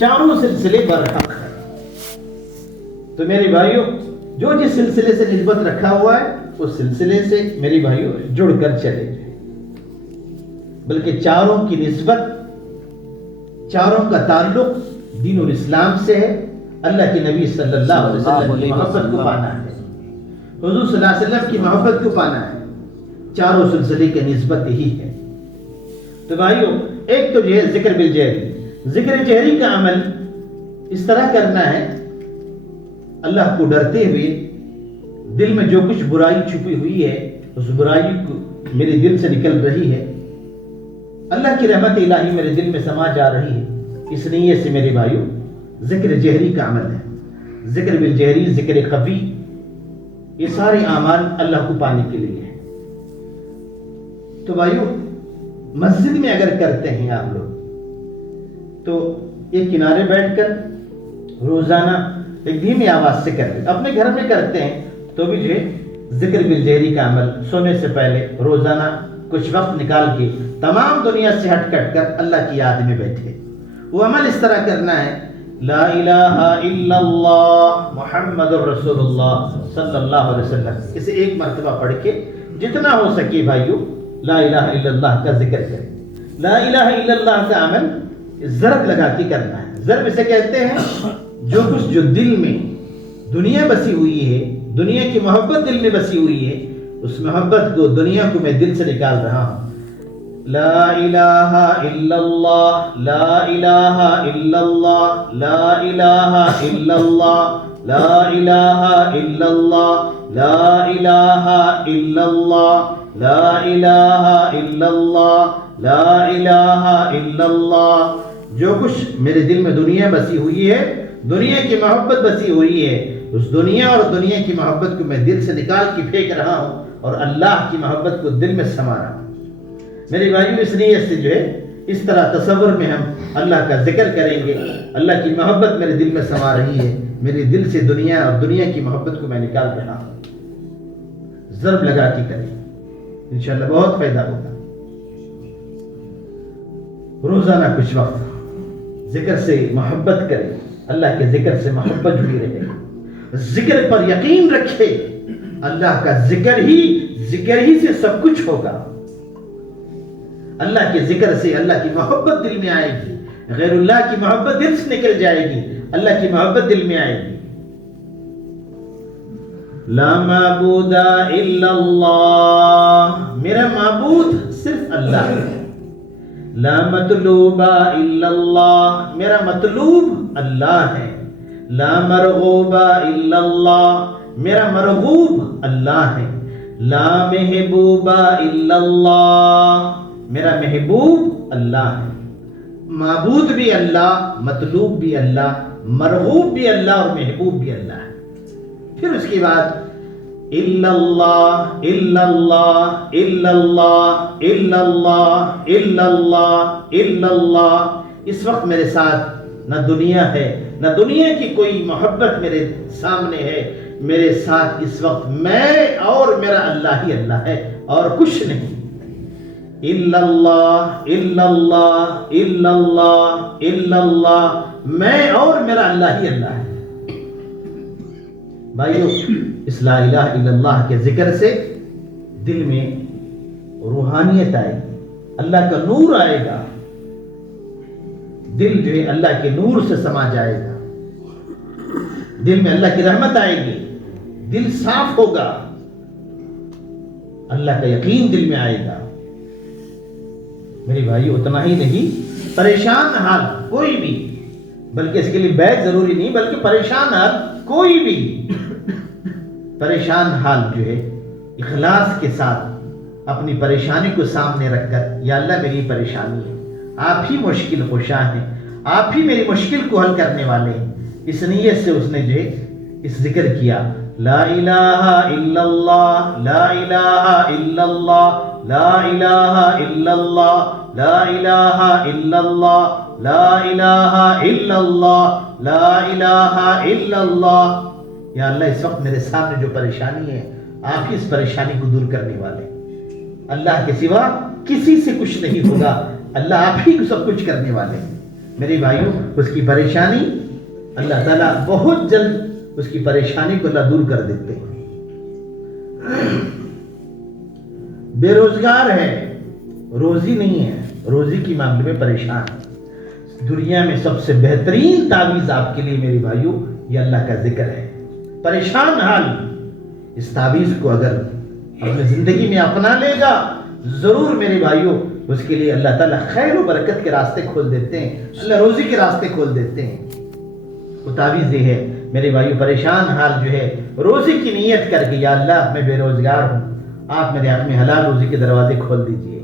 چاروں سلسلے برحق ہیں۔ تو میرے بھائیوں، جو جس سلسلے سے نسبت رکھا ہوا ہے اس سلسلے سے میرے بھائیوں جڑ کر چلے جائیں، بلکہ چاروں کی نسبت، چاروں کا تعلق دین اور اسلام سے ہے۔ اللہ کے نبی صلی اللہ علیہ وسلم کی محبت کو پانا ہے، حضور صلی اللہ علیہ وسلم کی محبت کو پانا ہے، چاروں سلسلے کی نسبت یہی ہے۔ تو بھائیوں، ایک تو جو ہے ذکر بالجہری، ذکر جہری کا عمل اس طرح کرنا ہے، اللہ کو ڈرتے ہوئے دل میں جو کچھ برائی چھپی ہوئی ہے اس برائی کو میرے دل سے نکل رہی ہے، اللہ کی رحمت الہی میرے دل میں سما جا رہی ہے، اس نیت سے میرے بھائیوں ذکر جہری کا عمل ہے۔ ذکر بالجہری، ذکر خفی، یہ سارے اعمال اللہ کو پانے کے لیے ہیں۔ تو بھائیوں، مسجد میں اگر کرتے ہیں آپ لوگ تو ایک کنارے بیٹھ کر روزانہ ایک دھیمی آواز سے کرتے ہیں، اپنے گھر میں کرتے ہیں تو بھی جو ہے ذکر بالجہری کا عمل سونے سے پہلے روزانہ کچھ وقت نکال کے تمام دنیا سے ہٹ کٹ کر اللہ کی یاد میں بیٹھے۔ وہ عمل اس طرح کرنا ہے، لا الہ الا اللہ محمد الرسول اللہ صلی اللہ علیہ وسلم، اسے ایک مرتبہ پڑھ کے جتنا ہو سکے بھائیوں لا الہ الا اللہ کا ذکر کریں۔ لا الہ الا اللہ کا عمل ضرب لگا کے کرنا ہے۔ ضرب اسے کہتے ہیں جو کچھ جو دل میں دنیا بسی ہوئی ہے، دنیا کی محبت دل میں بسی ہوئی ہے، اس محبت کو، دنیا کو میں دل سے نکال رہا ہوں۔ لا الہ الا اللہ، لا الہ الا اللہ، لا الہ الا اللہ، لا الہ الا اللہ، لا الہ الا اللہ، لا الہ الا اللہ، لا الہ الا اللہ۔ جو کچھ میرے دل میں دنیا بسی ہوئی ہے، دنیا کی محبت بسی ہوئی ہے، اس دنیا اور دنیا کی محبت کو میں دل سے نکال کے پھینک رہا ہوں اور اللہ کی محبت کو دل میں سما رہا ہوں۔ میرے بھائیوں، اس نیت سے جو ہے اس طرح تصور میں ہم اللہ کا ذکر کریں گے، اللہ کی محبت میرے دل میں سما رہی ہے، میرے دل سے دنیا اور دنیا کی محبت کو میں نکال رہا ہوں۔ ضرب لگا کے کریں، انشاءاللہ بہت فائدہ ہوگا۔ روزانہ کچھ وقت ذکر سے محبت کریں، اللہ کے ذکر سے محبت جڑی رہے، ذکر پر یقین رکھے، اللہ کا ذکر ہی سے سب کچھ ہوگا۔ اللہ کے ذکر سے اللہ کی محبت دل میں آئے گی، غیر اللہ کی محبت دل سے نکل جائے گی، اللہ کی محبت دل میں آئے گی۔ لا معبود الا اللہ، میرا معبود صرف اللہ ہے۔ لا مطلوب الا اللہ، میرا مطلوب اللہ ہے۔ لا مرغوب الا اللہ، میرا مرغوب اللہ ہے۔ لا محبوب الا اللہ، میرا محبوب اللہ ہے۔ معبود بھی اللہ، مطلوب بھی اللہ، مرغوب بھی اللہ اور محبوب بھی اللہ ہے۔ پھر اس کے بعد الا اللہ، الا اللہ، الا اللہ، الا اللہ، الا اللہ، الا اللہ۔ اس وقت میرے ساتھ نہ دنیا ہے، نہ دنیا کی کوئی محبت میرے سامنے ہے، میرے ساتھ اس وقت میں اور میرا اللہ ہی اللہ ہے اور کچھ نہیں۔ الا اللہ، الا اللہ، الا اللہ، الا اللہ، میں اور میرا اللہ ہی اللہ ہے۔ بھائیو، اس لا الہ الا اللہ کے ذکر سے دل میں روحانیت آئے گی، اللہ کا نور آئے گا، دل جو ہے اللہ کے نور سے سما جائے گا، دل میں اللہ کی رحمت آئے گی، دل صاف ہوگا، اللہ کا یقین دل میں آئے گا۔ میرے بھائی، اتنا ہی نہیں، پریشان حال کوئی بھی، بلکہ اس کے لیے بیعت ضروری نہیں، بلکہ پریشان حال کوئی بھی، پریشان حال جو ہے اخلاص کے ساتھ اپنی پریشانی کو سامنے رکھ کر، یا اللہ میری پریشانی ہے، آپ ہی مشکل کشا ہیں، آپ ہی میری مشکل کو حل کرنے والے ہیں، اس نیت سے اس نے جو ہے اس ذکر کیا، لا الہ الا اللہ، لا الہ الا اللہ، لا الہ الا اللہ، لا الہ الا اللہ، لا الہ الا اللہ، لا الہ الا اللہ۔ یا اللہ، اس وقت میرے سامنے جو پریشانی ہے، آپ ہی اس پریشانی کو دور کرنے والے، اللہ کے سوا کسی سے کچھ نہیں ہوگا، اللہ آپ ہی کو سب کچھ کرنے والے ہیں۔ میرے بھائیوں اس کی پریشانی اللہ تعالیٰ بہت جلد اس کی پریشانی کو اللہ دور کر دیتے ہیں. بے روزگار ہے, روزی نہیں ہے, روزی کی معاملے میں پریشان ہے. دنیا میں سب سے بہترین تعویذ آپ کے لیے میرے بھائیوں یہ اللہ کا ذکر ہے. پریشان حال اس تعویذ کو اگر اپنی زندگی میں اپنا لے گا ضرور میرے بھائیوں اس کے لیے اللہ تعالیٰ خیر و برکت کے راستے کھول دیتے ہیں, اللہ روزی کے راستے کھول دیتے ہیں. وہ تعویذ یہ ہے میرے بھائیوں, پریشان حال جو ہے روزی کی نیت کر کے یا اللہ میں بے روزگار ہوں, آپ میرے حق میں حلال روزی کے دروازے کھول دیجئے.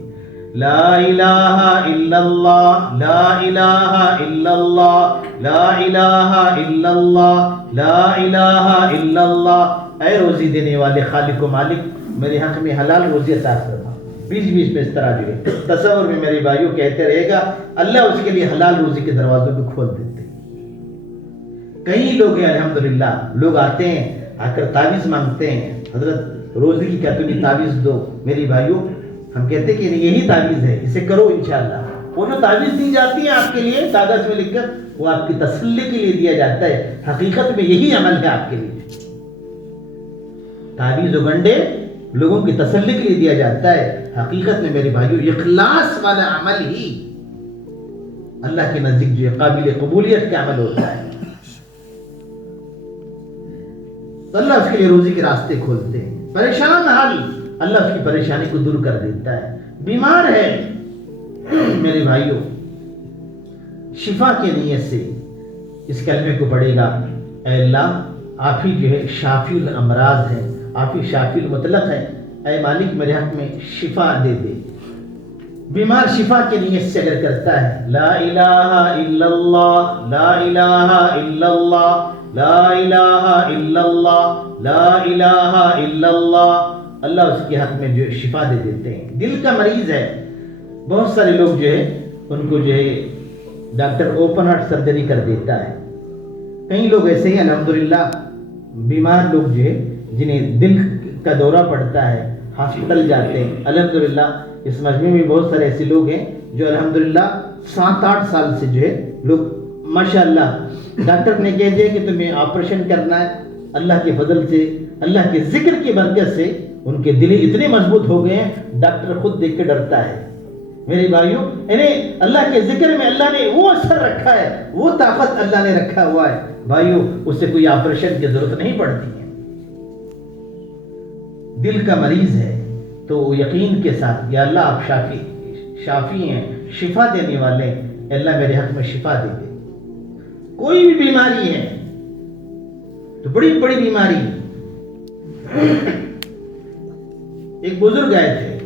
لا الہ الا اللہ, لا الہ الا اللہ, لا الہ الا اللہ, لا الہ الا اللہ. اے روزی دینے والے خالق و مالک میرے حق میں حلال روزی عطا فرما. بیچ بیچ میں اس طرح جو ہے تصور میں میرے بھائیوں کہتے رہے گا, اللہ اس کے لیے حلال روزی کے دروازوں کو کھول دیتے. کئی لوگ ہیں الحمدللہ, لوگ آتے ہیں آ کر تعویذ مانگتے ہیں, حضرت روزی کی کیا تمہیں تعویذ دو. میری بھائیوں ہم کہتے ہیں کہ یہی تعویذ ہے, اسے کرو انشاءاللہ. وہ جو تعویذ دی جاتی ہے آپ کے لیے کاغذ میں لکھ کر, وہ آپ کی تسلی کے لیے دیا جاتا ہے, حقیقت میں یہی عمل ہے آپ کے لیے. تعویذ و گنڈے لوگوں کی تسلی کے لیے دیا جاتا ہے, حقیقت میں میرے بھائیوں اخلاص والا عمل ہی اللہ کے نزدیک جو قابل قبولیت کا عمل ہوتا ہے. تو اللہ اس کے لیے روزی کے راستے کھولتے ہیں. پریشان حال اللہ اس کی پریشانی کو دور کر دیتا ہے. بیمار ہے میرے بھائیوں, شفا کی نیت سے اس کلمے کو پڑھے گا, اے اللہ آپ ہی جو ہے شافی الامراض ہیں, آپ ہی شافی المطلق ہیں, اے مالک میرے حق میں شفا دے دے. بیمار شفا کی نیت سے اگر کرتا ہے لا الہ الا اللہ, لا الہ الا اللہ, لا الہ الا اللہ, لا الہ الا اللہ, اللہ اس کے حق میں جو شفا دے دیتے ہیں. دل کا مریض ہے, بہت سارے لوگ جو ہے ان کو جو ہے ڈاکٹر اوپن ہارٹ سرجری کر دیتا ہے. کئی لوگ ایسے ہیں الحمدللہ, بیمار لوگ جو ہے جنہیں دل کا دورہ پڑتا ہے ہاسپٹل جاتے ہیں. الحمدللہ اس مجمع میں بہت سارے ایسے لوگ ہیں جو الحمدللہ 7-8 سال سے جو ہے لوگ ماشاءاللہ ڈاکٹر نے کہہ دیا کہ تمہیں آپریشن کرنا ہے. اللہ کے فضل سے, اللہ کے ذکر کی برکت سے ان کے دل اتنے مضبوط ہو گئے ہیں, ڈاکٹر خود دیکھ کے ڈرتا ہے. میرے بھائیوں انہیں اللہ کے ذکر میں اللہ نے وہ اثر رکھا ہے, وہ طاقت اللہ نے رکھا ہوا ہے بھائیوں, اس سے کوئی آپریشن کی ضرورت نہیں پڑتی ہے. دل کا مریض ہے تو یقین کے ساتھ یا اللہ آپ شافی ہیں, شفا دینے والے ہیں, اللہ میرے حق میں شفا دے دے. کوئی بھی بیماری ہے تو بڑی بڑی بیماری, ایک بزرگ آئے تھے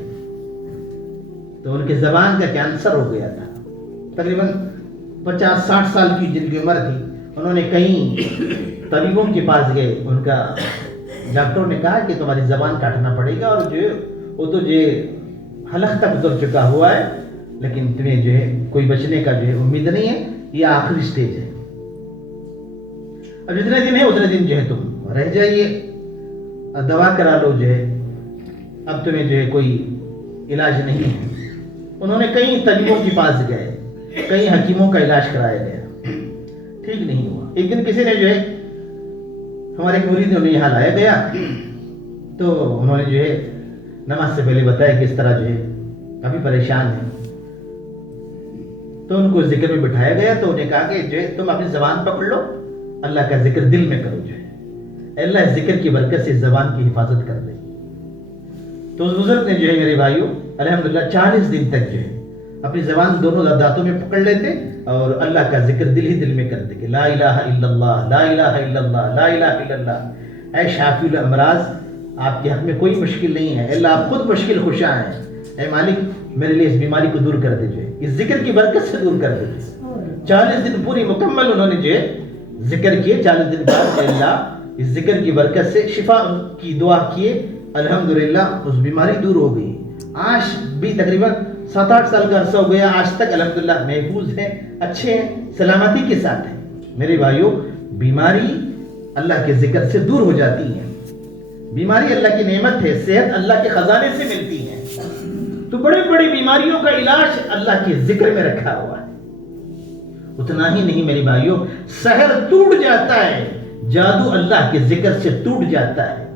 تو ان کے زبان کا کینسر ہو گیا تھا, تقریباً 50-60 سال کی جن کی عمر تھی. انہوں نے کئی طبیبوں کے پاس گئے, ان کا ڈاکٹر نے کہا کہ تمہاری زبان کاٹنا پڑے گا, اور جو وہ تو جو حلق تک گزر چکا ہوا ہے, لیکن تمہیں جو ہے کوئی بچنے کا جو ہے امید نہیں ہے, یہ آخری سٹیج ہے. اب جتنے دن ہے اتنے دن جو ہے تم رہ جائیے, دوا کرا لو, جو ہے اب تمہیں جو ہے کوئی علاج نہیں ہے. انہوں نے کئی طبیبوں کے پاس گئے, کئی حکیموں کا علاج کرایا گیا, ٹھیک نہیں ہوا. ایک دن کسی نے جو ہے ہمارے مرید نے یہاں لایا گیا, تو انہوں نے جو ہے نماز سے پہلے بتایا کہ اس طرح جو ہے کافی پریشان ہیں. تو ان کو ذکر میں بٹھایا گیا, تو انہیں کہا کہ جو ہے تم اپنی زبان پکڑ لو, اللہ کا ذکر دل میں کرو, جو ہے اللہ ذکر کی برکت سے زبان کی حفاظت کر دے. تو اس بزرگ نے جو ہے میرے بھائیوں الحمدللہ 40 دن تک جو ہے اپنی زبان دونوں دانتوں میں پکڑ لیتے اور اللہ کا ذکر دل ہی دل میں کرتے کہ لا الہ الا اللہ, لا الہ الا اللہ, لا الہ الا اللہ. اے شافی الامراض آپ کے حق میں کوئی مشکل نہیں ہے, اللہ آپ خود مشکل کشا ہیں, اے مالک میرے لیے اس بیماری کو دور کر دیجئے, اس ذکر کی برکت سے دور کر دیجئے. 40 دن پوری مکمل انہوں نے جو ہے ذکر کیے. 40 دن بعد اللہ اس ذکر کی برکت سے شفا کی دعا کیے, الحمدللہ اس بیماری دور ہو گئی. آج بھی تقریباً 7-8 سال کا عرصہ ہو گیا, آج تک الحمدللہ محفوظ ہیں, اچھے ہیں, سلامتی کے ساتھ ہیں. میرے بھائیوں بیماری اللہ کے ذکر سے دور ہو جاتی ہے. بیماری اللہ کی نعمت ہے, صحت اللہ کے خزانے سے ملتی ہے. تو بڑی بڑی بیماریوں کا علاج اللہ کے ذکر میں رکھا ہوا ہے. اتنا ہی نہیں میرے بھائیوں، سحر ٹوٹ جاتا ہے، جادو اللہ کے ذکر سے ٹوٹ جاتا ہے۔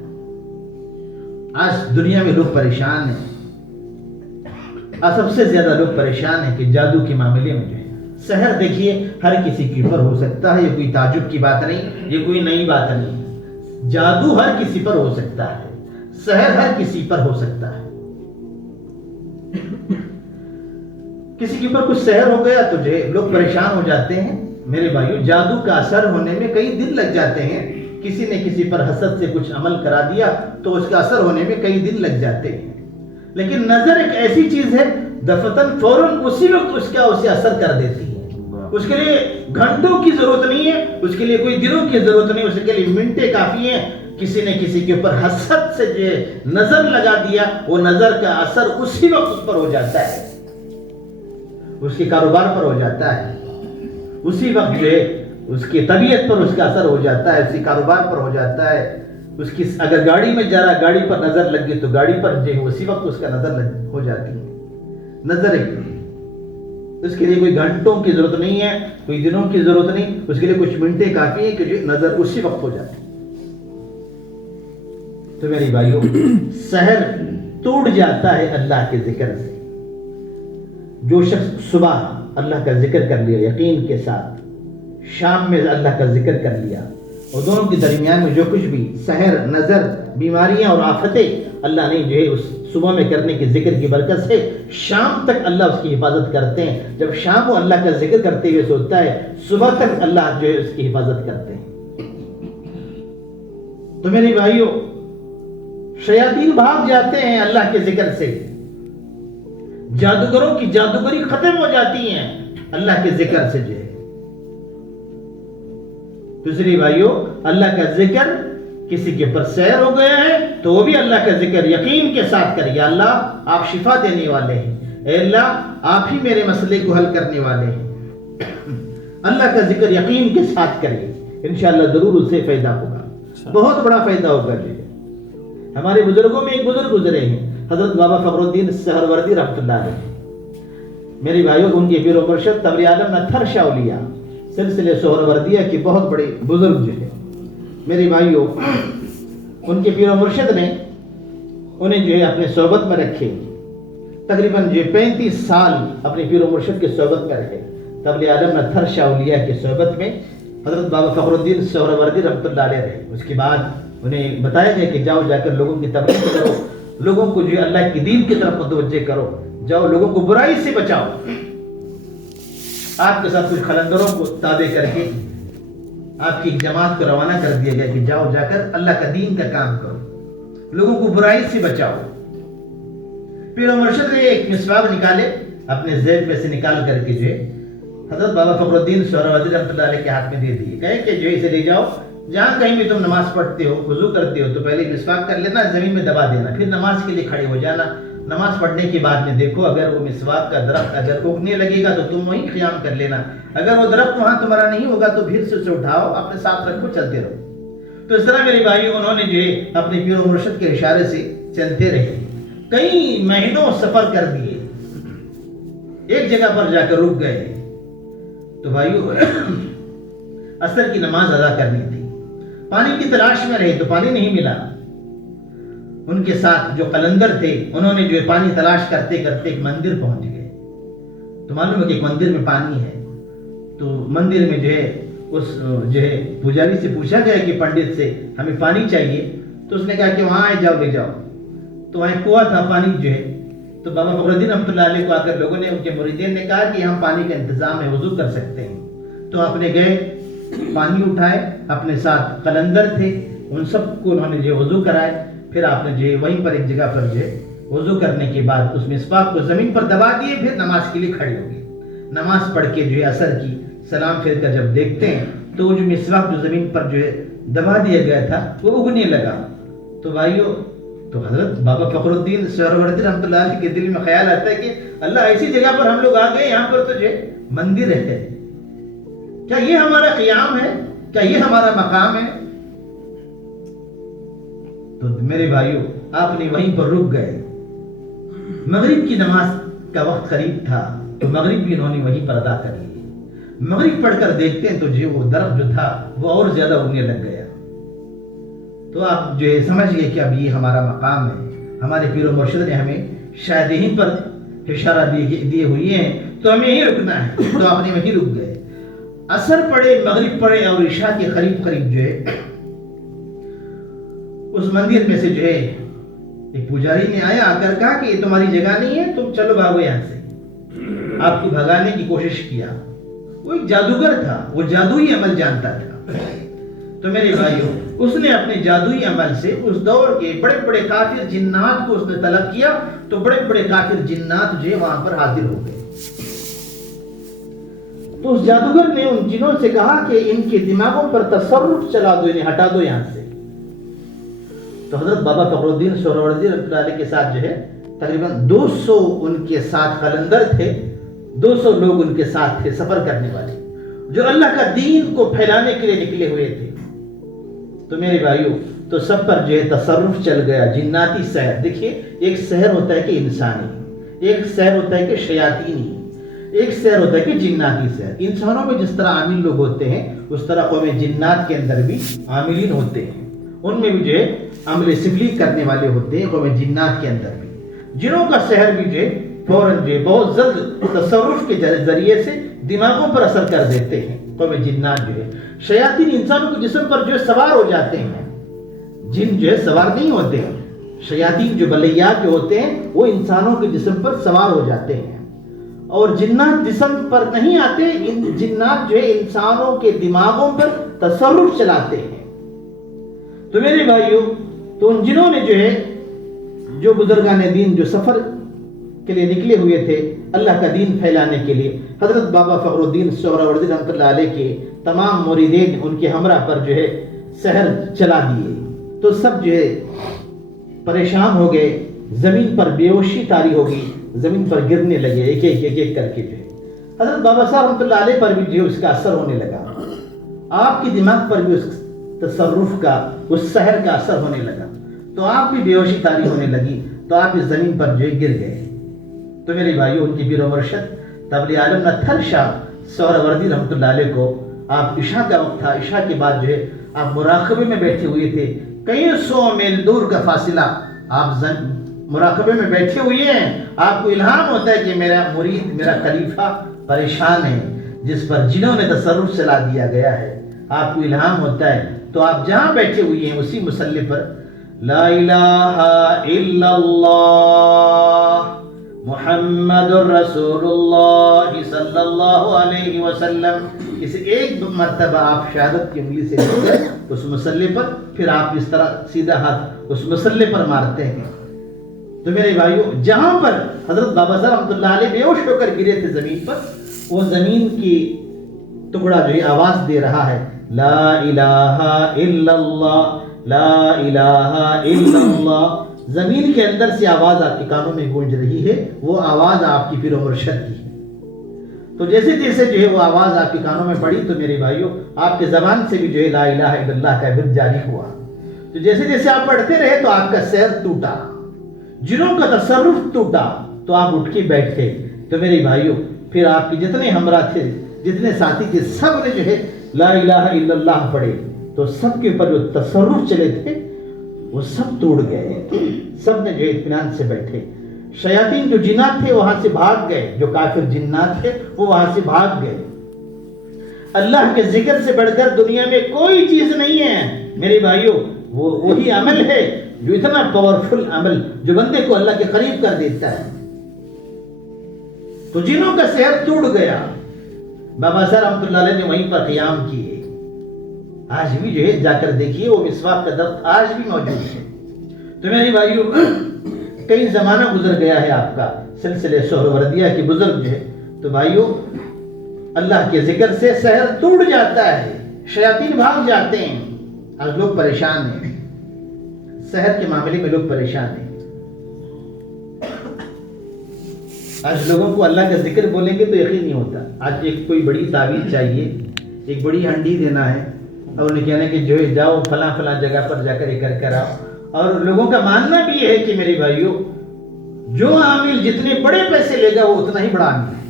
آج دنیا میں لوگ پریشان ہیں، آج سب سے زیادہ لوگ پریشان ہیں کہ جادو کے معاملے میں جو ہے سحر دیکھیے ہر کسی کے اوپر ہو سکتا ہے، یہ کوئی تعجب کی بات نہیں، یہ کوئی نئی بات نہیں۔ جادو ہر کسی پر ہو سکتا ہے، سحر ہر کسی پر ہو سکتا ہے۔ کسی کے اوپر کچھ سحر ہو گیا تو جو لوگ پریشان ہو جاتے ہیں میرے بھائیوں، جادو کا اثر ہونے میں کئی دن لگ جاتے ہیں۔ کسی نے کسی پر حسد سے کچھ عمل کرا دیا تو اس کا اثر ہونے میں کئی دن لگ جاتے ہیں، لیکن نظر ایک ایسی چیز ہے دفتن فوراً اسی وقت اسے اثر کر دیتی ہے۔ اس کے لیے گھنٹوں کی ضرورت نہیں ہے، اس کے لیے کوئی دنوں کی ضرورت نہیں، اس کے لیے منٹیں کافی ہیں۔ کسی نے کسی کے اوپر حسد سے جو نظر لگا دیا، وہ نظر کا اثر اسی وقت اس پر ہو جاتا ہے، اس کے کاروبار پر ہو جاتا ہے، اسی وقت جو ہے اس کی طبیعت پر اس کا اثر ہو جاتا ہے، اسی کاروبار پر ہو جاتا ہے۔ اس کی اگر گاڑی میں جا رہا، گاڑی پر نظر لگ گئی تو گاڑی پر جو ہے اسی وقت اس کا نظر ہو جاتی ہے۔ نظر اس کے لیے کوئی گھنٹوں کی ضرورت نہیں ہے، کوئی دنوں کی ضرورت نہیں، اس کے لیے کچھ منٹیں کافی ہیں کہ جو نظر اسی وقت ہو جاتی ہے۔ تو میری بھائیوں، سحر ٹوٹ جاتا ہے اللہ کے ذکر سے۔ جو شخص صبح اللہ کا ذکر کر لیا یقین کے ساتھ، شام میں اللہ کا ذکر کر لیا، اور دونوں کے درمیان میں جو کچھ بھی سحر، نظر، بیماریاں اور آفتیں اللہ نے جو ہے اس صبح میں کرنے کے ذکر کی برکت سے شام تک اللہ اس کی حفاظت کرتے ہیں۔ جب شام وہ اللہ کا ذکر کرتے ہوئے سوتا ہے، صبح تک اللہ جو ہے اس کی حفاظت کرتے ہیں۔ تو میرے بھائیوں، شیاطین بھاگ جاتے ہیں اللہ کے ذکر سے، جادوگروں کی جادوگری ختم ہو جاتی ہیں اللہ کے ذکر سے جو ہے۔ دوسری بھائیو، اللہ کا ذکر کسی کے پر سحر ہو گیا ہے تو وہ بھی اللہ کا ذکر یقین کے ساتھ کرے، یا اللہ آپ شفا دینے والے ہیں، اے اللہ آپ ہی میرے مسئلے کو حل کرنے والے ہیں۔ اللہ کا ذکر یقین کے ساتھ کرے، انشاءاللہ ضرور اس سے فائدہ ہوگا، بہت بڑا فائدہ ہوگا جی۔ ہمارے بزرگوں میں ایک بزرگ گزرے ہیں، حضرت بابا فخر الدین سہروردی رحمۃ اللہ علیہ۔ میرے بھائیو، ان کے پیر و مرشد تبری عالم نتھر شاہ اولیاء سلسلے سہروردیہ کے بہت بڑے بزرگ جو ہے میرے بھائیو، ان کے پیر و مرشد نے انہیں جو ہے اپنے صحبت میں رکھے، تقریباً جو 35 سال اپنے پیر و مرشد کے صحبت میں رکھے، تبری عالم نتھر شاہ اولیاء کے صحبت میں حضرت بابا فخر الدین سہروردی رحمۃ اللہ علیہ رہے۔ اس کے بعد انہیں بتایا گیا کہ جاؤ جا کر لوگوں کی تبلیغ کرو، لوگوں کو جو اللہ کی دین کی طرف متوجہ کرو، جاؤ لوگوں کو برائی سے بچاؤ۔ آپ کے ساتھ کچھ قلندروں کو تابع کر کے آپ کی ایک جماعت کو روانہ کر دیا گیا کہ جاؤ جا کر اللہ کا دین کا کام کرو، لوگوں کو برائی سے بچاؤ۔ پیر و مرشد نے ایک مسواک نکالے، اپنے زیب میں سے نکال کر کے جو ہے حضرت بابا فخر الدین سہروردی رحمۃ اللہ علیہ کے ہاتھ میں دے دیے، کہے کہ جو اسے لے جاؤ، جہاں کہیں بھی تم نماز پڑھتے ہو، وضو کرتے ہو تو پہلے مسواک کر لینا، زمین میں دبا دینا، پھر نماز کے لیے کھڑے ہو جانا۔ نماز پڑھنے کے بعد میں دیکھو اگر وہ مسواک کا درخت اگر اگنے لگے گا تو تم وہیں قیام کر لینا، اگر وہ درخت وہاں تمہارا نہیں ہوگا تو پھر سے اسے اٹھاؤ، اپنے ساتھ رکھو، چلتے رہو۔ تو اس طرح میرے بھائی انہوں نے جو ہے اپنے پیر و مرشد کے اشارے سے چلتے رہے، کئی مہینوں سفر کر دیے، ایک جگہ پر جا کر رک گئے۔ تو بھائیو، عصر کی نماز ادا کرنی تھی، پانی کی تلاش میں رہے تو پانی نہیں ملا۔ ان کے ساتھ جو قلندر تھے انہوں نے جو ہے پانی تلاش کرتے کرتے ایک مندر پہنچ گئے۔ تو معلوم ہے کہ ایک مندر میں پانی ہے، تو مندر میں جو ہے پجاری سے پوچھا گیا کہ پنڈت سے ہمیں پانی چاہیے، تو اس نے کہا کہ وہاں آئے، جاؤ لے جاؤ۔ تو وہاں کنواں تھا، پانی جو ہے، تو بابا فخر الدین رحمۃ اللہ علیہ کو آ کر لوگوں نے، ان کے مریدین نے کہا کہ ہم پانی کا انتظام ہے، وضو کر سکتے ہیں۔ تو آپ نے گئے، پانی اٹھائے، اپنے ساتھ قلندر تھے ان سب کو انہوں نے جو وضو کرائے، پھر آپ نے جو وہیں پر ایک جگہ پر جو وضو کرنے کے بعد اس مسواک کو زمین پر دبا دیے، پھر نماز کے لیے کھڑے ہو گئے۔ نماز پڑھ کے جو ہے عصر کی سلام پھر کر جب دیکھتے ہیں تو وہ جو مسواک جو زمین پر جو ہے دبا دیا گیا تھا وہ اگنے لگا۔ تو بھائیو، تو حضرت بابا فخر الدین سہروردی رحمۃ اللہ علیہ کے دل میں خیال آتا ہے کہ اللہ ایسی جگہ پر ہم لوگ آ گئے، یہاں پر تو جو مندر ہے، کیا یہ ہمارا قیام ہے؟ کیا یہ ہمارا مقام ہے؟ تو میرے بھائیو، آپ نے وہیں پر رک گئے۔ مغرب کی نماز کا وقت قریب تھا تو مغرب بھی انہوں نے وہیں پر ادا کر لی۔ مغرب پڑھ کر دیکھتے ہیں تو جو وہ درخت جو تھا وہ اور زیادہ اگنے لگ گیا. تو آپ جو ہے سمجھ گئے کہ اب یہ ہمارا مقام ہے, ہمارے پیر و مرشد نے ہمیں شاید یہیں پر اشارہ دیے ہوئی ہیں, تو ہمیں یہیں رکنا ہے. تو آپ نے وہیں رک گئے. عصر پڑے, مغرب پڑے اور عشاء کے قریب قریب جو ہے اس مندر میں سے جو ہے ایک پجاری نے آیا, آ کر کہا کہ یہ تمہاری جگہ نہیں ہے, تم چلو بھاگو یہاں سے. آپ کو بھگانے کی کوشش کیا. وہ ایک جادوگر تھا, وہ جادوئی عمل جانتا تھا. تو میرے بھائیوں, اس نے اپنے جادوئی عمل سے اس دور کے بڑے بڑے کافر جنات کو اس نے طلب کیا, تو بڑے بڑے کافر جنات جو ہے وہاں پر حاضر ہو گئے. تو اس جادوگر نے ان جنوں سے کہا کہ ان کے دماغوں پر تصرف چلا دو, انہیں ہٹا دو یہاں سے. تو حضرت بابا فخر الدین سہروردی رحمۃ اللہ علیہ کے ساتھ جو ہے تقریباً 200 ان کے ساتھ قلندر تھے, 200 لوگ ان کے ساتھ تھے سفر کرنے والے, جو اللہ کا دین کو پھیلانے کے لیے نکلے ہوئے تھے. تو میرے بھائیوں, تو سب پر جو ہے تصرف چل گیا, جناتی سحر. دیکھیے, ایک سحر ہوتا ہے کہ انسانی, ایک سحر ہوتا ہے کہ شیاطینی, ایک سحر ہوتا ہے کہ جناتی سحر. انسانوں میں جس طرح عامل لوگ ہوتے ہیں اس طرح قوم جنات کے اندر بھی عاملین ہوتے ہیں, ان میں بھی جو ہے عمل سفلی کرنے والے ہوتے ہیں قوم جنات کے اندر بھی. جنوں کا سحر بھی جو ہے فوراً جو ہے بہت جلد تصرف کے ذریعے سے دماغوں پر اثر کر دیتے ہیں. قوم جنات جو ہے, شیاطین انسانوں کے جسم پر جو ہے سوار ہو جاتے ہیں. جن جو ہے سوار نہیں ہوتے ہیں, شیاطین جو بلیات جو ہوتے ہیں وہ انسانوں کے جسم پر سوار ہو جاتے ہیں, اور جنات جسم پر نہیں آتے. ان جنات جو ہے انسانوں کے دماغوں پر تصرف چلاتے ہیں. تو میرے بھائیوں, تو ان جنہوں نے جو ہے جو بزرگان دین جو سفر کے لیے نکلے ہوئے تھے اللہ کا دین پھیلانے کے لیے, حضرت بابا فخر الدین سہروردی رحمۃ اللہ علیہ کے تمام مریدین ان کے ہمراہ پر جو ہے سحر چلا دیے. تو سب جو ہے پریشان ہو گئے, زمین پر بے ہوشی طاری ہو گئی, زمین پر گرنے لگے ایک ایک کر کے. جو ہے حضرت بابا صاحب رحمۃ اللہ علیہ پر بھی جو ہے اس کا اثر ہونے لگا, آپ کے دماغ پر بھی اس تصرف کا, اس سحر کا اثر ہونے لگا, تو آپ بھی بے ہوشی طاری ہونے لگی, تو آپ اس زمین پر جو ہے گر گئے. تو میرے بھائیوں, ان کی پیر و مرشد تبلیغ عالم نتھر شاہ سہروردی رحمۃ اللہ علیہ کو, آپ عشاء کا وقت تھا, عشاء کے بعد جو ہے آپ مراقبے میں بیٹھے ہوئے تھے, کئی 100 میل دور کا فاصلہ, آپ مراقبے میں بیٹھے ہوئے ہیں. آپ کو الہام ہوتا ہے کہ میرا مرید, میرا خلیفہ پریشان ہے, جس پر جنہوں نے تصرف چلا دیا گیا ہے. آپ کو الہام ہوتا ہے, تو آپ جہاں بیٹھے ہوئے ہیں اسی مصلی پر لا الہ الا اللہ محمد الرسول اللہ صلی اللہ علیہ وسلم, اس ایک مرتبہ آپ شہادت کی انگلی سے لے کر اس مصلی پر, پھر آپ اس طرح سیدھا ہاتھ اس مصلی پر مارتے ہیں. تو میرے بھائیوں, جہاں پر حضرت بابا صاحب رحمۃ اللہ علیہ بے ہوش ہو کر گرے تھے زمین پر, وہ زمین کی ٹکڑا جو ہے آواز دے رہا ہے, لا الہ الا اللہ, لا الہ الا اللہ. زمین کے اندر سے آواز آپ کے کانوں میں گونج رہی ہے, وہ آواز آپ کی پیر و مرشد کی ہے. تو جیسے جیسے جو ہے وہ آواز آپ کے کانوں میں پڑی, تو میرے بھائیوں آپ کے زبان سے بھی جو ہے لا الہ الا اللہ کا ورد جاری ہوا. تو جیسے جیسے آپ پڑھتے رہے تو آپ کا سیر ٹوٹا, جنوں کا تصرف ٹوٹا, تو آپ اٹھ کے بیٹھے. تو میرے بھائیوں, پھر آپ کے جتنے ہمراہ تھے, جتنے ساتھی تھے, سب نے جو ہے لا الہ الا اللہ پڑھے. تو سب کے اوپر جو تصرف چلے تھے وہ سب ٹوٹ گئے, سب نے جو اطمینان سے بیٹھے. شیاطین جو جنات تھے وہاں سے بھاگ گئے, جو کافر جنات تھے وہ وہاں سے بھاگ گئے. اللہ کے ذکر سے بڑھ کر دنیا میں کوئی چیز نہیں ہے میرے بھائیوں. وہ وہی عمل ہے جو اتنا پاورفل عمل جو بندے کو اللہ کے قریب کر دیتا ہے. تو جنوں کا سحر ٹوٹ گیا. بابا صاحب رحمۃ اللہ علیہ نے وہیں پر قیام کیے. آج بھی جو ہے جا کر دیکھیے, وہ مسواک کا درخت آج بھی موجود ہے. تو میری بھائیوں, کئی زمانہ گزر گیا ہے آپ کا سلسلے سہروردیہ کے بزرگ جو ہے. تو بھائیوں, اللہ کے ذکر سے سحر ٹوٹ جاتا ہے, شیاطین بھاگ جاتے ہیں. آج لوگ پریشان ہیں, سحر کے معاملے میں لوگ پریشان ہیں. آج لوگوں کو اللہ کا ذکر بولیں گے تو یقین نہیں ہوتا. آج ایک کوئی بڑی تعویذ چاہیے, ایک بڑی ہنڈی دینا ہے, اور انہیں کہنا کہ جو ہے جاؤ فلاں فلاں جگہ پر جا کر یہ کر آؤ. اور لوگوں کا ماننا بھی یہ ہے کہ میرے بھائیوں, جو عامل جتنے بڑے پیسے لے گا وہ اتنا ہی بڑا عامل ہے.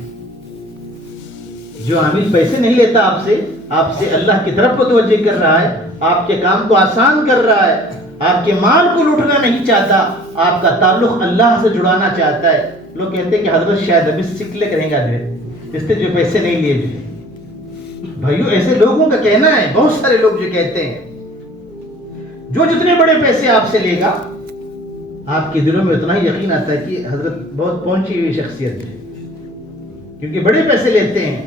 جو عامل پیسے نہیں لیتا آپ سے اللہ کی طرف متوجہ کر رہا ہے، آپ کے کام کو آسان کر رہا ہے، آپ کے مال کو لوٹنا نہیں چاہتا، آپ کا تعلق اللہ سے جڑانا چاہتا ہے. لوگ کہتے ہیں کہ حضرت شاید ابھی سکلے کریں گا اس سے جو پیسے نہیں لیے جو. بھائیو ایسے لوگوں کا کہنا ہے، بہت سارے لوگ جو کہتے ہیں جو جتنے بڑے پیسے آپ سے لے گا آپ کے دلوں میں اتنا ہی یقین آتا ہے کہ حضرت بہت پہنچی ہوئی شخصیت ہے، کیونکہ بڑے پیسے لیتے ہیں،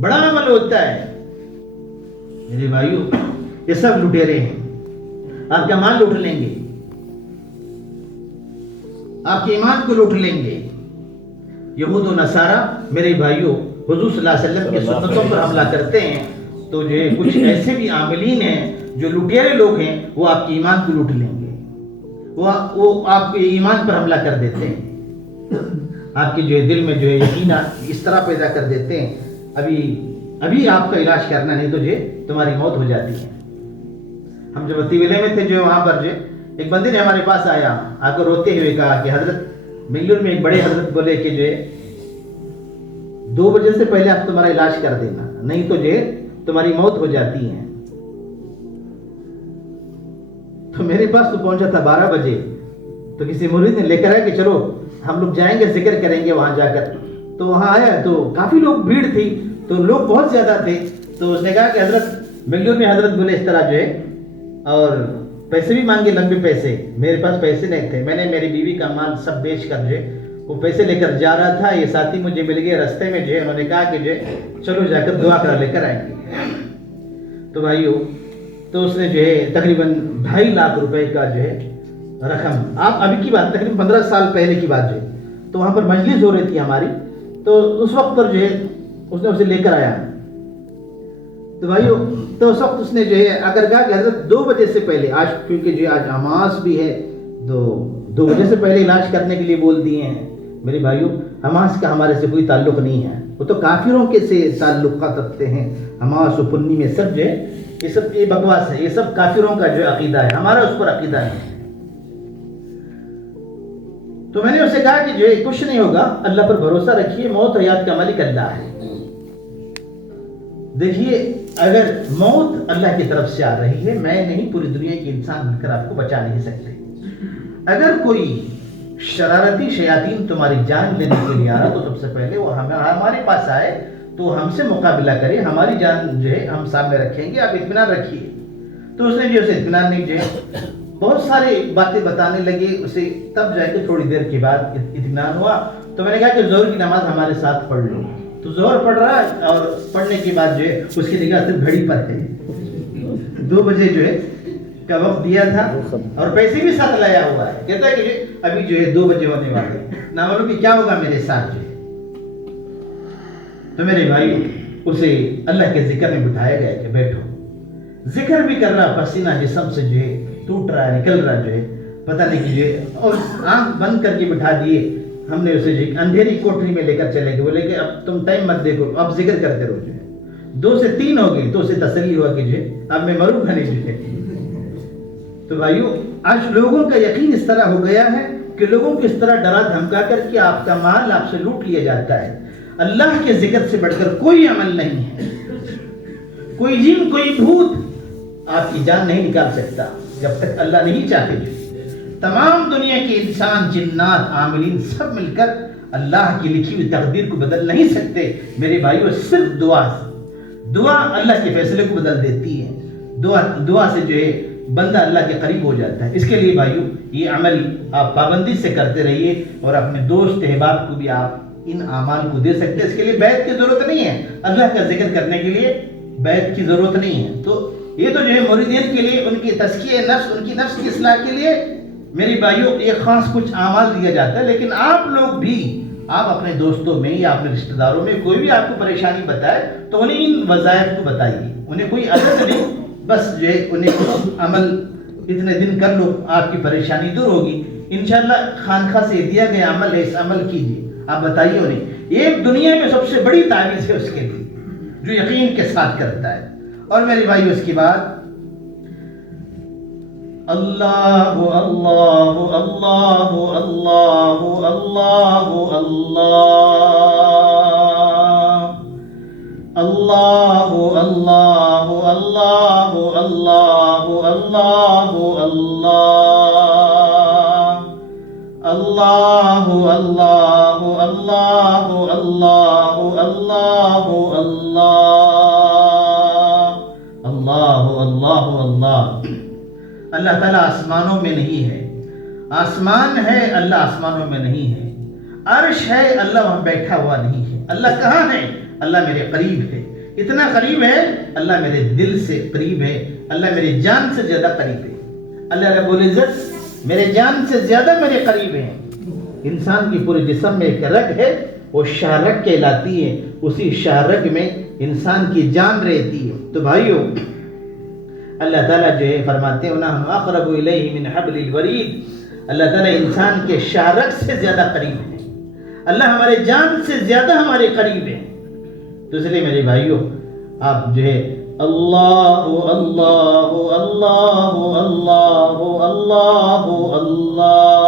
بڑا عمل ہوتا ہے. میرے بھائیو یہ سب لٹیرے ہیں، آپ کا مال لوٹ لیں گے، آپ کے ایمان کو لوٹ لیں گے. یہود و نصارہ میرے بھائیو حضور صلی اللہ علیہ وسلم کی سنتوں پر حملہ کرتے ہیں، تو جو کچھ ایسے بھی عاملین ہیں جو لٹیرے لوگ ہیں وہ آپ کے ایمان کو لوٹ لیں گے، وہ آپ کے ایمان پر حملہ کر دیتے ہیں، آپ کے جو دل میں جو ہے یقین اس طرح پیدا کر دیتے ہیں ابھی آپ کا علاج کرنا نہیں تو جو تمہاری موت ہو جاتی ہے. ہم جب اتیولے میں تھے جو وہاں پر جو ایک بندے نے ہمارے پاس آیا، آ کر روتے ہوئے کہا کہ حضرت بنگلور میں ایک بڑے حضرت بولے کہ جو 2 بجے سے پہلے آپ تمہارا علاج کر دینا، نہیں تو جو تمہاری موت ہو جاتی ہے. تو میرے پاس تو پہنچا تھا 12 بجے، تو کسی مرید نے لے کر آیا کہ چلو ہم لوگ جائیں گے، ذکر کریں گے وہاں جا کر. تو وہاں آیا تو کافی لوگ بھیڑ تھی، تو لوگ بہت زیادہ تھے. تو اس نے کہا کہ حضرت بنگلور میں حضرت بولے اس طرح جو ہے، اور پیسے بھی مانگے، لمبے پیسے. میرے پاس پیسے نہیں تھے، میں نے میری بیوی کا مال سب بیچ کر جو وہ پیسے لے کر جا رہا تھا. یہ ساتھی مجھے مل گئے رستے میں جو انہوں نے کہا کہ جو چلو جا کر دعا کرا لے کر آئیں گے. تو بھائیو تو اس نے جو ہے تقریباً 2.5 لاکھ روپے کا جو ہے رقم، آپ ابھی کی بات تقریباً 15 سال پہلے کی بات جو ہے، تو وہاں پر مجلس ہو رہی تھی ہماری، تو اس وقت پر جو ہے اس نے اسے لے کر آیا. تو بھائیو تو اس وقت اس نے جو ہے اگر کہا کہ حضرت 2 بجے سے پہلے، آج کیونکہ جو آج حماس بھی ہے تو 2 بجے سے پہلے علاج کرنے کے لیے بول دیے ہیں. میرے بھائیو حماس کا ہمارے سے کوئی تعلق نہیں ہے، وہ تو کافروں کے سے تعلقات رکھتے ہیں. حماس و پنی میں سب جو ہے یہ سب یہ بکواس ہے، یہ سب کافروں کا جو عقیدہ ہے، ہمارا اس پر عقیدہ ہے. تو میں نے اسے کہا کہ جو کچھ نہیں ہوگا، اللہ پر بھروسہ رکھیے، موت حیات کا مالک اللہ ہے. دیکھیے اگر موت اللہ کی طرف سے آ رہی ہے، میں نہیں پوری دنیا کے انسان مل کر آپ کو بچا نہیں سکتے. اگر کوئی شرارتی شیاطین تمہاری جان لینے کے لیے آ رہا تو سب سے پہلے وہ ہمارے پاس آئے تو ہم سے مقابلہ کرے، ہماری جان جو ہے ہم سامنے رکھیں گے، آپ اطمینان رکھیے. تو اس نے جو اسے اطمینان نہیں جو ہے بہت سارے باتیں بتانے لگے اسے، تب جا کے تھوڑی دیر کے بعد اطمینان ہوا. تو میں نے کہا کہ ظہر کی نماز ہمارے ساتھ پڑھ لو. تو ظہر پڑھ رہا ہے اور پڑھنے کے بعد جو ہے اس کی نگاہ صرف گھڑی پر ہے، 2 بجے جو ہے کا وقت دیا تھا اور پیسے بھی ساتھ لایا ہوا ہے. کہتا ہے کہ ابھی جو ہے 2 بجے ہونے والے، نہ معلوم کہ کیا ہوگا میرے ساتھ جو ہے. تو میرے بھائی اسے اللہ کے ذکر میں بٹھایا گیا کہ بیٹھو، ذکر بھی کر رہا، پسینہ جسم سے جو ہے ٹوٹ رہا ہے، نکل رہا جو ہے پتہ نہیں کہ جو ہے، اور آنکھ بند کر کے بٹھا دیے. ہم نے اسے جو اندھیری کوٹری میں لے کر چلے گئے، بولے کہ اب تم ٹائم مت دیکھو، اب ذکر کرتے رہو. جو ہے 2 سے 3 ہو گئے تو اسے تسلی ہوا کہ جو ہے اب میں مروں گا نہیں جو ہے. تو بھائیو آج لوگوں کا یقین اس طرح ہو گیا ہے کہ لوگوں کو اس طرح ڈرا دھمکا کر کے آپ کا مال آپ سے لوٹ لیا جاتا ہے. اللہ کے ذکر سے بڑھ کر کوئی عمل نہیں ہے. کوئی جن کوئی بھوت آپ کی جان نہیں نکال سکتا جب تک اللہ نہیں چاہتے. تمام دنیا کے انسان، جنات، عاملین سب مل کر اللہ کی لکھی ہوئی تقدیر کو بدل نہیں سکتے. میرے بھائیو صرف دعا اللہ کے فیصلے کو بدل دیتی ہے. دعا سے جو ہے بندہ اللہ کے قریب ہو جاتا ہے. اس کے لیے بھائیو یہ عمل آپ پابندی سے کرتے رہیے اور اپنے دوست احباب کو بھی آپ ان اعمال کو دے سکتے ہیں. اس کے لیے بیعت کی ضرورت نہیں ہے، اللہ کا ذکر کرنے کے لیے بیعت کی ضرورت نہیں ہے. تو یہ تو جو ہے مریدین کے لیے، ان کی تزکیہ نفس، ان کی نفس کی اصلاح کے لیے میری بھائیو ایک خاص کچھ اعمال دیا جاتا ہے. لیکن آپ لوگ بھی، آپ اپنے دوستوں میں یا اپنے رشتہ داروں میں کوئی بھی آپ کو پریشانی بتائے تو انہیں ان وظائف کو بتائیے. انہیں کوئی عدد نہیں، بس جو ہے انہیں کچھ عمل اتنے دن کر لو، آپ کی پریشانی دور ہوگی انشاءاللہ. خانقاہ سے دیا گیا عمل ہے، اس عمل کیجیے. آپ بتائیے انہیں. ایک دنیا میں سب سے بڑی تعویذ ہے اس کے لیے جو یقین کے ساتھ کرتا ہے. اور میرے بھائی اس کے بعد اللہ اللہ اللہ اللہ اللہ اللہ اللہ اللہ اللہ اللہ اللہ اللہ اللہ اللہ اللہ اللہ اللہ اللہ اللہ اللہ اللہ تعالیٰ آسمانوں میں نہیں ہے، آسمان ہے اللہ آسمانوں میں نہیں ہے، عرش ہے اللہ وہاں بیٹھا ہوا نہیں ہے۔ اللہ کہاں ہے؟ اللہ میرے قریب ہے، اتنا قریب ہے اللہ میرے دل سے قریب ہے، اللہ میری جان سے زیادہ قریب ہے۔ اللہ رب العزت میرے جان سے زیادہ میرے قریب ہے۔ انسان کی پورے جسم میں ایک رگ ہے، وہ شاہ رگ کہلاتی ہے، اسی شاہ رگ میں انسان کی جان رہتی ہے۔ تو بھائیو اللہ تعالیٰ جو ہے فرماتے ہیں وَنَحْنُ أَقْرَبُ إِلَيْهِ مِنْ حَبْلِ الْوَرِيدِ، اللہ تعالیٰ انسان کے شاہ رگ سے زیادہ قریب ہے، اللہ ہمارے جان سے زیادہ ہمارے قریب ہے۔ تو اس لیے میرے بھائیو آپ جو ہے اللہ اللہ اللہ اللہ اللہ اللہ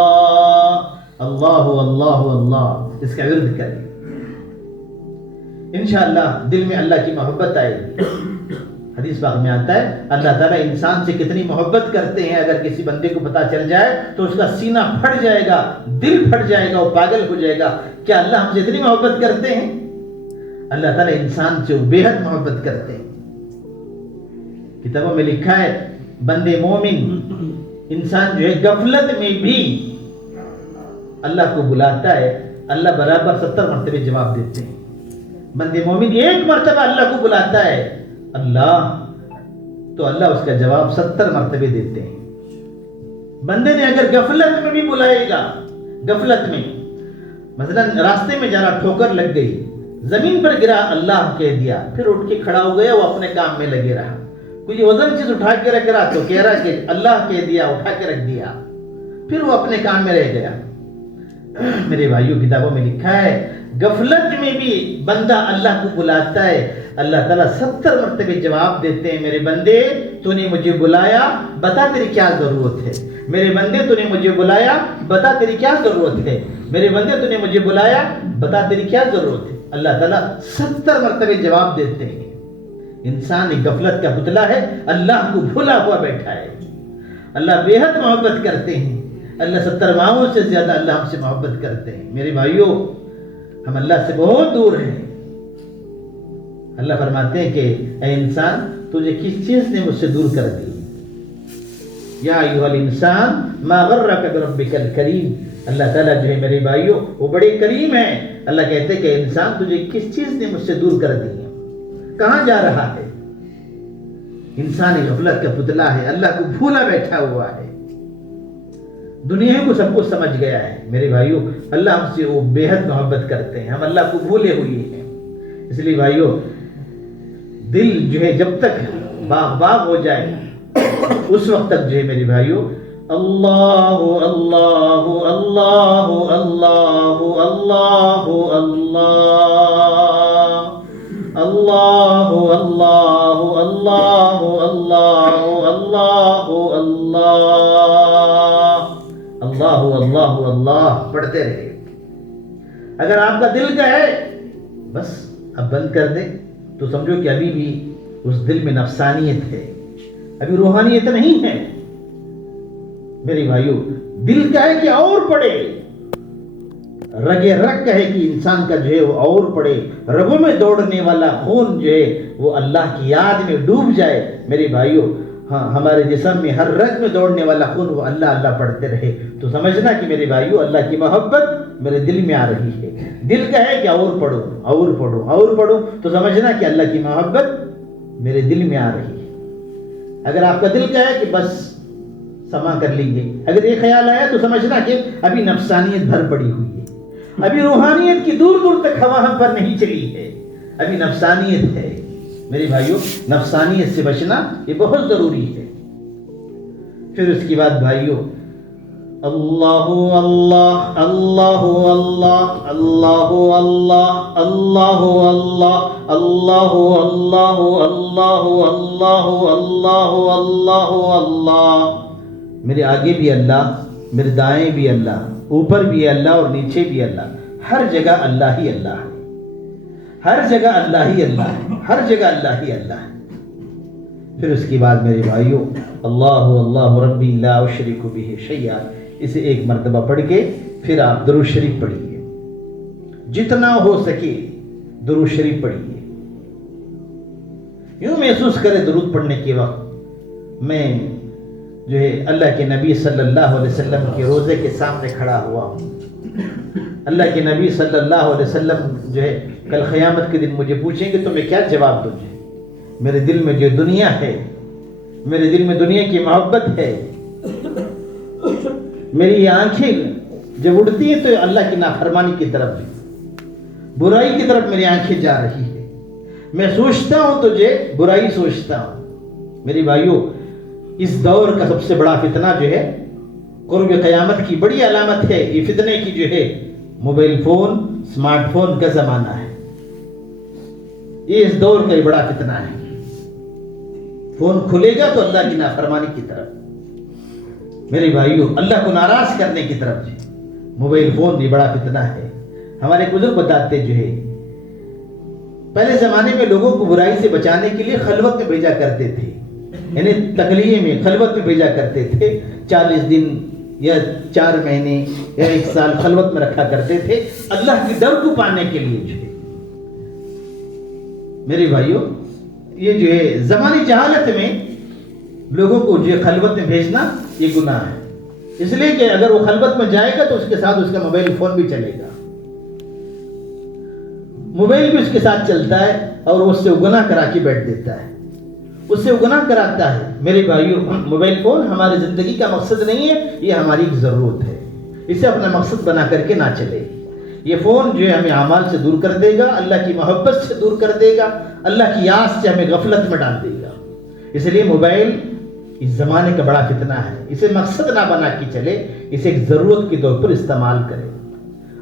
اللہ اللہ اللہ اس کا ورد کریں، انشاءاللہ دل میں اللہ کی محبت آئے گی۔ حدیث پاک میں آتا ہے اللہ تعالیٰ انسان سے کتنی محبت کرتے ہیں، اگر کسی بندے کو پتہ چل جائے تو اس کا سینہ پھٹ جائے گا، دل پھٹ جائے گا، وہ پاگل ہو جائے گا۔ کیا اللہ ہم سے اتنی محبت کرتے ہیں؟ اللہ تعالیٰ انسان سے بے حد محبت کرتے ہیں۔ کتابوں میں لکھا ہے بندے مومن انسان جو ہے غفلت میں بھی اللہ کو بلاتا ہے، اللہ برابر 70 مرتبہ جواب دیتے ہیں۔ بندے مومن ایک مرتبہ اللہ کو بلاتا ہے اللہ، تو اللہ اس کا جواب 70 مرتبہ دیتے ہیں۔ بندے نے اگر غفلت میں بھی بلائے گا، غفلت میں مثلا راستے میں جانا ٹھوکر لگ گئی، زمین پر گرا اللہ کہہ دیا، پھر اٹھ کے کھڑا ہو گیا، وہ اپنے کام میں لگے رہا۔ کوئی وزن چیز اٹھا کے رکھ رہا تو کہہ رہا کہ اللہ کہہ دیا، اٹھا کے رکھ دیا، پھر وہ اپنے کام میں رہ گیا۔ میرے بھائیوں کتابوں میں لکھا ہے غفلت میں بھی بندہ اللہ کو بلاتا ہے، اللہ تعالیٰ 70 مرتبہ جواب دیتے ہیں میرے بندے تو نے مجھے بلایا، بتا تیری کیا ضرورت ہے، میرے بندے تو نے مجھے بلایا، بتا تیری کیا ضرورت ہے، میرے بندے تو نے مجھے بلایا، بتا تیری کیا ضرورت ہے۔ اللہ تعالیٰ 70 مرتبہ جواب دیتے ہیں۔ انسان ایک غفلت کا پتلا ہے، اللہ کو بھولا ہوا بیٹھا ہے۔ اللہ بے حد محبت کرتے ہیں، اللہ 70 ماہوں سے زیادہ اللہ ہم سے محبت کرتے ہیں۔ میرے بھائیوں ہم اللہ سے بہت دور ہیں۔ اللہ فرماتے ہیں کہ اے انسان تجھے کس چیز نے مجھ سے دور کر دی؟ یا ایھا الانسان ما غرک بربک الکریم، اللہ تعالیٰ جو ہے میرے بھائیوں وہ بڑے کریم ہیں۔ اللہ کہتے ہیں کہ انسان تجھے کس چیز نے مجھ سے دور کر دی ہے، کہاں جا رہا ہے؟ انسان غفلت کا پتلا ہے، اللہ کو بھولا بیٹھا ہوا ہے، دنیا کو سب کچھ سمجھ گیا ہے۔ میرے بھائیوں اللہ ہم سے وہ بے حد محبت کرتے ہیں، ہم اللہ کو بھولے ہوئے ہیں۔ اس لیے بھائیوں دل جو ہے جب تک باغ ہو جائے اس وقت تک جو ہے میرے بھائیوں اللہ اللہ اللہ اللہ اللہ اللہ اللہ اللہ اللہ اللہ اللہ اللہ اللہ پڑھتے رہے۔ اگر آپ کا دل کا ہے بس اب بند کر دیں تو سمجھو کہ ابھی بھی اس دل میں نفسانیت ہے، ابھی روحانیت نہیں ہے۔ میرے بھائیو دل کا ہے کہ اور پڑھے، رگے رگ کا ہے کہ انسان کا جو ہے وہ اور پڑھے، رگوں میں دوڑنے والا خون جو ہے وہ اللہ کی یاد میں ڈوب جائے۔ میرے بھائیو ہاں ہمارے جسم میں ہر رگ میں دوڑنے والا خون وہ اللہ اللہ پڑھتے رہے تو سمجھنا کہ میرے بھائیو اللہ کی محبت میرے دل میں آ رہی ہے۔ دل کا ہے کہ اور پڑھو اور پڑھو اور پڑھو تو سمجھنا کہ اللہ کی محبت میرے دل میں آ رہی ہے۔ اگر آپ کا دل کا ہے کہ بس سما کر لیجیے، اگر یہ خیال آیا تو سمجھنا کہ ابھی نفسانیت بھر پڑی ہوئی ہے، ابھی روحانیت کی دور دور تک ہوا ہم پر نہیں چلی ہے، ابھی نفسانیت ہے۔ میرے بھائیوں نفسانیت سے بچنا یہ بہت ضروری ہے۔ پھر اس کے بعد بھائیوں اللہ اللہ اللہ اللہ اللہ اللہ اللہ اللہ اللہ اللہ اللہ اللہ اللہ اللہ اللہ، میرے آگے بھی اللہ، میرے دائیں بھی اللہ، اوپر بھی اللہ اور نیچے بھی اللہ، ہر جگہ اللہ ہی اللہ ہے، ہر جگہ اللہ ہی اللہ ہے، ہر جگہ اللہ ہی اللہ ہے۔ پھر اس کے بعد میرے بھائیوں، اللہ اللہ ربی لا اشرک بہ شیئا، اسے ایک مرتبہ پڑھ کے پھر آپ درود شریف پڑھیے، جتنا ہو سکے درود شریف پڑھیے۔ یوں محسوس کرے درود پڑھنے کے وقت میں جو ہے اللہ کے نبی صلی اللہ علیہ وسلم کے روضے کے سامنے کھڑا ہوا ہوں۔ اللہ کے نبی صلی اللہ علیہ وسلم جو ہے کل قیامت کے دن مجھے پوچھیں گے تو میں کیا جواب دوں گی؟ میرے دل میں جو دنیا ہے، میرے دل میں دنیا کی محبت ہے، میری یہ آنکھیں جب اڑتی ہیں تو اللہ کی نافرمانی کی طرف، برائی کی طرف میری آنکھیں جا رہی ہے۔ میں سوچتا ہوں تو برائی سوچتا ہوں۔ میری بھائیوں، اس دور کا سب سے بڑا فتنہ جو ہے، قرب قیامت کی بڑی علامت ہے یہ فتنے کی جو ہے موبائل فون، اسمارٹ فون کا زمانہ ہے۔ یہ اس دور کا بڑا فتنہ ہے۔ فون کھلے گا تو اللہ کی نافرمانی کی طرف، میرے بھائیوں اللہ کو ناراض کرنے کی طرف جی موبائل فون یہ بڑا فتنہ ہے۔ ہمارے بزرگ بتاتے جو ہے پہلے زمانے میں لوگوں کو برائی سے بچانے کے لیے خلوت میں بھیجا کرتے تھے، یعنی تقلیہ میں خلوت میں بھیجا کرتے تھے، 40 دن یا 4 مہینے یا 1 سال خلوت میں رکھا کرتے تھے اللہ کی ڈر کو پانے کے لیے جو ہے۔ میرے بھائیوں، یہ جو ہے زمانی جہالت میں لوگوں کو جو خلوت میں بھیجنا یہ گناہ ہے، اس لیے کہ اگر وہ خلوت میں جائے گا تو اس کے ساتھ اس کا موبائل فون بھی چلے گا، موبائل بھی اس کے ساتھ چلتا ہے اور اس سے وہ گناہ کرا کے بیٹھ دیتا ہے، اس سے وہ گناہ کراتا ہے۔ میرے بھائیوں، موبائل فون ہماری زندگی کا مقصد نہیں ہے، یہ ہماری ایک ضرورت ہے، اسے اپنا مقصد بنا کر کے نہ چلے۔ یہ فون جو ہے ہمیں اعمال سے دور کر دے گا، اللہ کی محبت سے دور کر دے گا، اللہ کی یاد سے ہمیں غفلت میں ڈال دے گا۔ اس لیے موبائل اس زمانے کا بڑا فتنہ ہے، اسے مقصد نہ بنا کے چلے، اسے ایک ضرورت کے طور پر استعمال کرے۔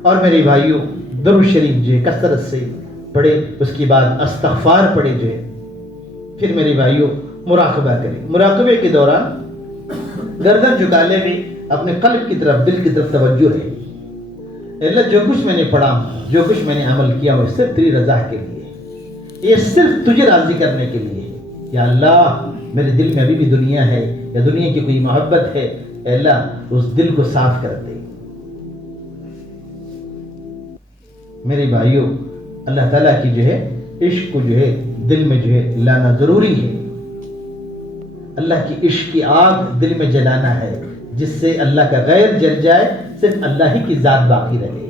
اور میرے بھائیوں، درود شریف جو ہے کثرت سے پڑھے، اس کے بعد استغفار پڑھے جو ہے، پھر میرے بھائیوں مراقبہ کریں۔ مراقبے کے دوران گردن جھکالے میں اپنے قلب کی طرف، دل کی طرف توجہ رہے۔ اللہ جو کچھ میں نے پڑھا، جو کچھ میں نے عمل کیا وہ صرف تیری رضا کے لیے، یہ صرف تجھے راضی کرنے کے لیے ہے۔ یا اللہ، میرے دل میں ابھی بھی دنیا ہے یا دنیا کی کوئی محبت ہے، اے اللہ اس دل کو صاف کر دے۔ میرے بھائیوں، اللہ تعالیٰ کی جو ہے عشق کو جو ہے دل میں جو ہے لانا ضروری ہے۔ اللہ کی عشق کی آگ دل میں جلانا ہے، جس سے اللہ کا غیر جل جائے، صرف اللہ ہی کی ذات باقی رہے۔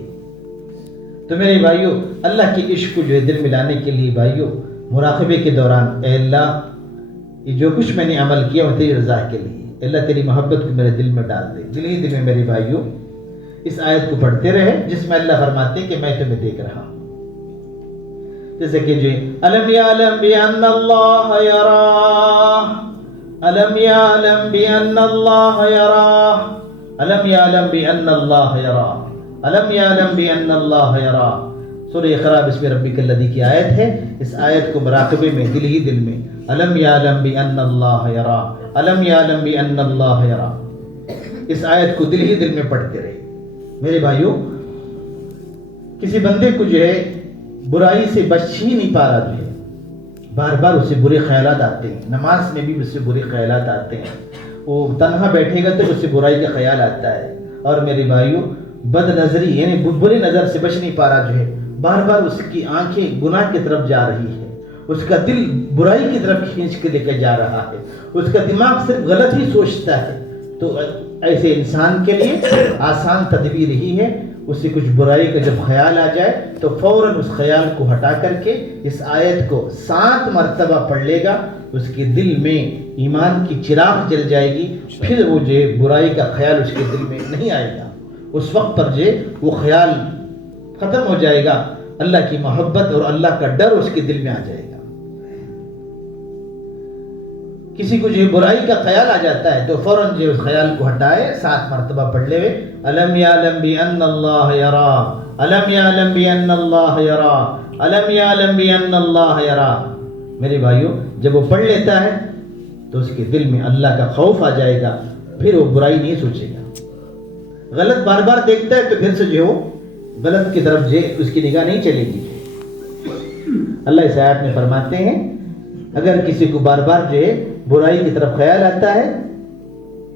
تو میرے بھائیوں، اللہ کی عشق کو جو ہے دل میں لانے کے لیے بھائیوں مراقبے کے دوران، اے اللہ یہ جو کچھ میں نے عمل کیا وہ تیری رضا کے لیے، اے اللہ تیری محبت کو میرے دل میں ڈال دے۔ دل ہی دل میں میرے بھائیوں اس آیت کو پڑھتے رہے، جس میں اللہ فرماتے ہیں کہ میں تمہیں دیکھ رہا ہوں۔ جیسے کہ جو الم یعلم بان اللہ یراہ، الم یعلم بان اللہ یراہ، الم یعلم بان اللہ یراہ، الم یعلم بان اللہ یراہ۔ سورہ اقرا بسم ربک الذی کی آیت ہے۔ اس آیت کو مراقبے میں دل ہی دل میں الم یعلم بان اللہ یراہ، الم یعلم بان اللہ یراہ، اس آیت کو دل ہی دل میں پڑھتے رہے۔ میرے بھائیوں، کسی بندے کو جو ہے برائی سے بچ ہی نہیں پا رہا، جو ہے بار بار اسے برے خیالات آتے ہیں، نماز میں بھی اس سے برے خیالات آتے ہیں، وہ تنہا بیٹھے گا تو اس سے برائی کا خیال آتا ہے۔ اور میرے بھائیوں، بد نظری یعنی بری نظر سے بچ نہیں پا رہا، جو ہے بار بار اس کی آنکھیں گناہ کی طرف جا رہی ہے، اس کا دل برائی کی طرف کھینچ کے لے کے جا رہا ہے، اس کا دماغ صرف غلط ہی سوچتا ہے۔ تو ایسے انسان کے لیے آسان تدبیر ہی ہے، اسے کچھ برائی کا جب خیال آ جائے تو فوراً اس خیال کو ہٹا کر کے اس آیت کو 7 مرتبہ پڑھ لے گا، اس کے دل میں ایمان کی چراغ جل جائے گی، پھر وہ جو برائی کا خیال اس کے دل میں نہیں آئے گا۔ اس وقت پر جو وہ خیال ختم ہو جائے گا، اللہ کی محبت اور اللہ کا ڈر اس کے دل میں آ جائے گا۔ کسی کو جو برائی کا خیال آ جاتا ہے تو فوراً جو اس خیال کو ہٹائے، 7 مرتبہ پڑھ لے، الم یعلم بان اللہ یرا، الم یعلم بان اللہ یرا، الم یعلم بان اللہ یرا۔ میرے بھائیوں، جب وہ پڑھ لیتا ہے تو اس کے دل میں اللہ کا خوف آ جائے گا، پھر وہ برائی نہیں سوچے گا۔ غلط بار بار دیکھتا ہے تو پھر سے جو وہ غلط کی طرف جو اس کی نگاہ نہیں چلے گی۔ اللہ اس آیت میں فرماتے ہیں اگر کسی کو بار بار جو ہے برائی کی طرف خیال آتا ہے،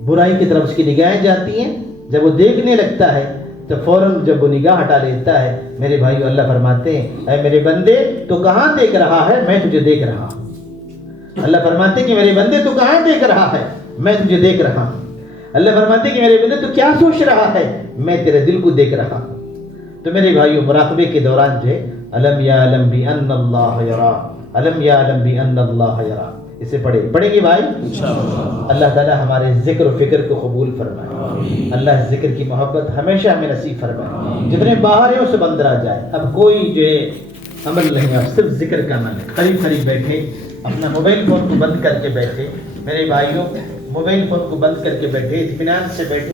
برائی کی طرف اس کی نگاہیں جاتی ہیں، جب وہ دیکھنے لگتا ہے تو فوراً جب وہ نگاہ ہٹا لیتا ہے، میرے بھائیو اللہ فرماتے ہیں اے میرے بندے تو کہاں دیکھ رہا ہے، میں تجھے دیکھ رہا ہوں۔ اللہ فرماتے ہیں کہ میرے بندے تو کہاں دیکھ رہا ہے، میں تجھے دیکھ رہا ہوں۔ اللہ فرماتے ہیں کہ میرے بندے تو کیا سوچ رہا ہے، میں تیرے دل کو دیکھ رہا ہوں۔ تو میرے بھائیو مراقبے کے دوران جو ہے الم یعلم بان اللہ یرا، الم یعلم بان اللہ یرا، اسے پڑھیں گے بھائی انشاءاللہ۔ اللہ تعالی ہمارے ذکر و فکر کو قبول فرمائے، اللہ ذکر کی محبت ہمیشہ ہمیں نصیب فرمائے، جتنے باہر ہیں اسے بند رہ جائے، اب کوئی جو ہے عمل نہیں، اب صرف ذکر کا عمل ہے۔ قریب بیٹھے، اپنا موبائل فون کو بند کر کے بیٹھے، میرے بھائیوں موبائل فون کو بند کر کے بیٹھے، اطمینان سے بیٹھے۔